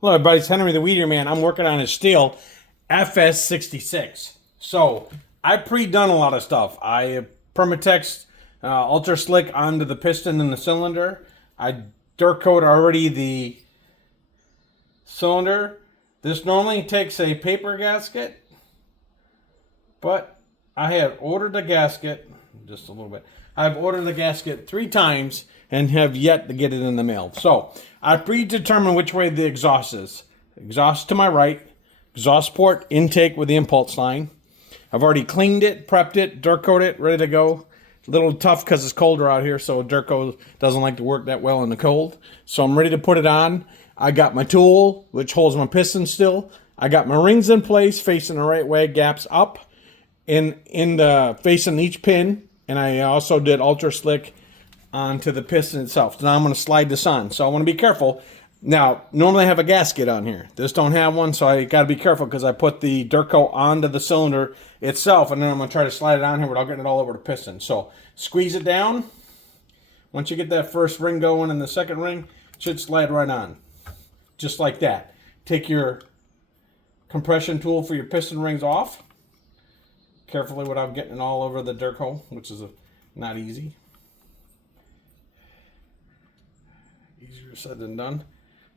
Hello everybody, it's Henry the Weeder Man. I'm working on a Stihl FS66. So I pre-done a lot of stuff. I permatex ultra slick onto the piston and the cylinder. I dirt coat already the cylinder. This normally takes a paper gasket, but I have ordered the gasket, just a little bit. I've ordered the gasket 3 times and have yet to get it in the mail. So I predetermined which way the exhaust is. Exhaust to my right, exhaust port intake with the impulse line. I've already cleaned it, prepped it, dirt coated it, ready to go. A little tough because it's colder out here, so dirt coat doesn't like to work that well in the cold. So I'm ready to put it on. I got my tool, which holds my piston still. I got my rings in place, facing the right way, gaps up, in the facing each pin. And I also did ultra slick onto the piston itself. So now I'm going to slide this on. So I want to be careful. Now, normally I have a gasket on here. This don't have one, so I got to be careful because I put the dirt coat onto the cylinder itself, and then I'm going to try to slide it on here without getting it all over the piston. So squeeze it down. Once you get that first ring going and the second ring, it should slide right on. Just like that. Take your compression tool for your piston rings off. Carefully without getting it all over the dirt hole, which is not easy. Easier said than done.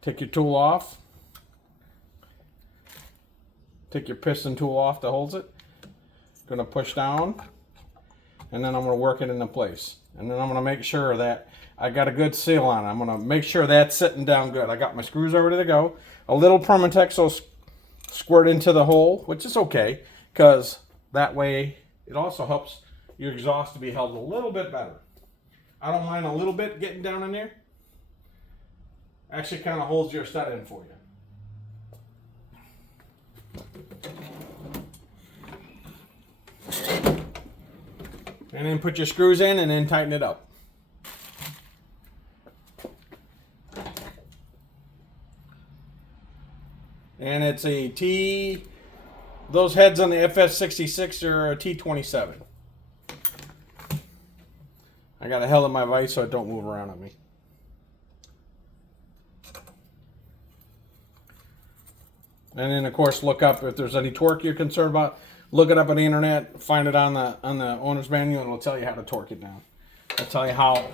Take your tool off. Take your piston tool off that holds it. Gonna push down, and then I'm gonna work it into place. And then I'm gonna make sure that I got a good seal on it. I'm gonna make sure that's sitting down good. I got my screws ready to go. A little Permatex will squirt into the hole, which is okay, because that way it also helps your exhaust to be held a little bit better. I don't mind a little bit getting down in there. Actually kind of holds your stud in for you. And then put your screws in and then tighten it up. And it's a T, those heads on the FS66 are a T27. I got a held in my vise so it don't move around on me. And then of course look up if there's any torque you're concerned about. Look it up on the internet, find it on the owner's manual, and it'll tell you how to torque it down. It'll tell you how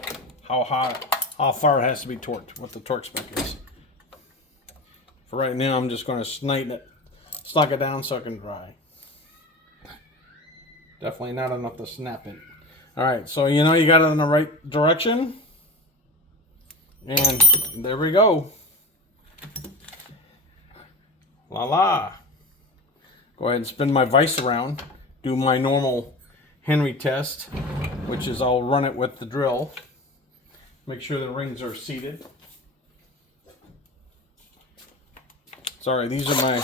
far it has to be torqued, what the torque spec is. For right now, I'm just going to slug it down so it can dry. Definitely not enough to snap it. All right, so you know you got it in the right direction, and there we go. La la. Go ahead and spin my vise around, do my normal Henry test, which is I'll run it with the drill. Make sure the rings are seated. Sorry, these are my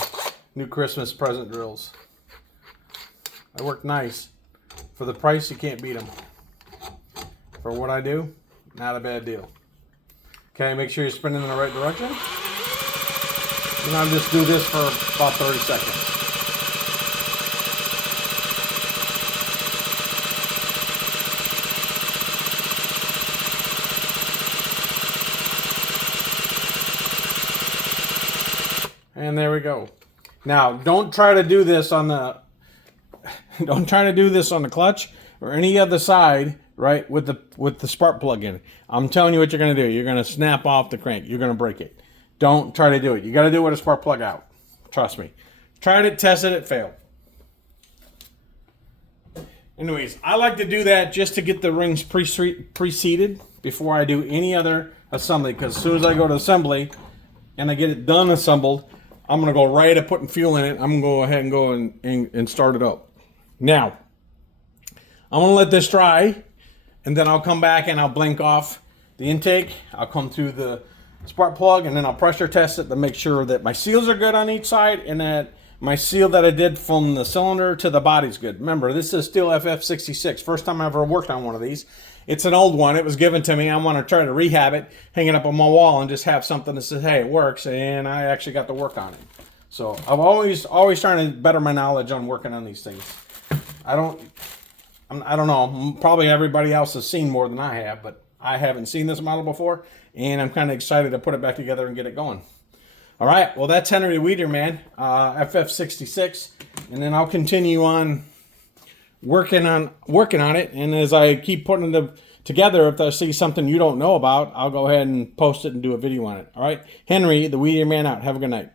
new Christmas present drills. They work nice. For the price, you can't beat them. For what I do, not a bad deal. Okay, make sure you're spinning in the right direction. And I'll just do this for about 30 seconds. And there we go. Now, don't try to do this on the clutch or any other side, right? With the spark plug in. I'm telling you what you're going to do. You're going to snap off the crank. You're going to break it. Don't try to do it. You got to do it with a spark plug out. Trust me. Tried it, tested it, failed. Anyways, I like to do that just to get the rings pre-seated before I do any other assembly. Because as soon as I go to assembly and I get it done assembled, I'm going to go right at putting fuel in it. I'm going to go ahead and go and start it up. Now, I'm going to let this dry, and then I'll come back and I'll blink off the intake. I'll come through the spark plug, and then I'll pressure test it to make sure that my seals are good on each side and that my seal that I did from the cylinder to the body's good. Remember, this is Stihl FS66. First time I ever worked on one of these. It's an old one. It was given to me. I want to try to rehab it, hang it up on my wall, and just have something that says, hey, it works, and I actually got to work on it. So I'm always trying to better my knowledge on working on these things. I don't know. Probably everybody else has seen more than I have, but I haven't seen this model before, and I'm kind of excited to put it back together and get it going. All right, well, that's Henry the Weeder Man, FF66, and then I'll continue on working on it. And as I keep putting them together, if I see something you don't know about, I'll go ahead and post it and do a video on it. All right, Henry the Weeder Man out. Have a good night.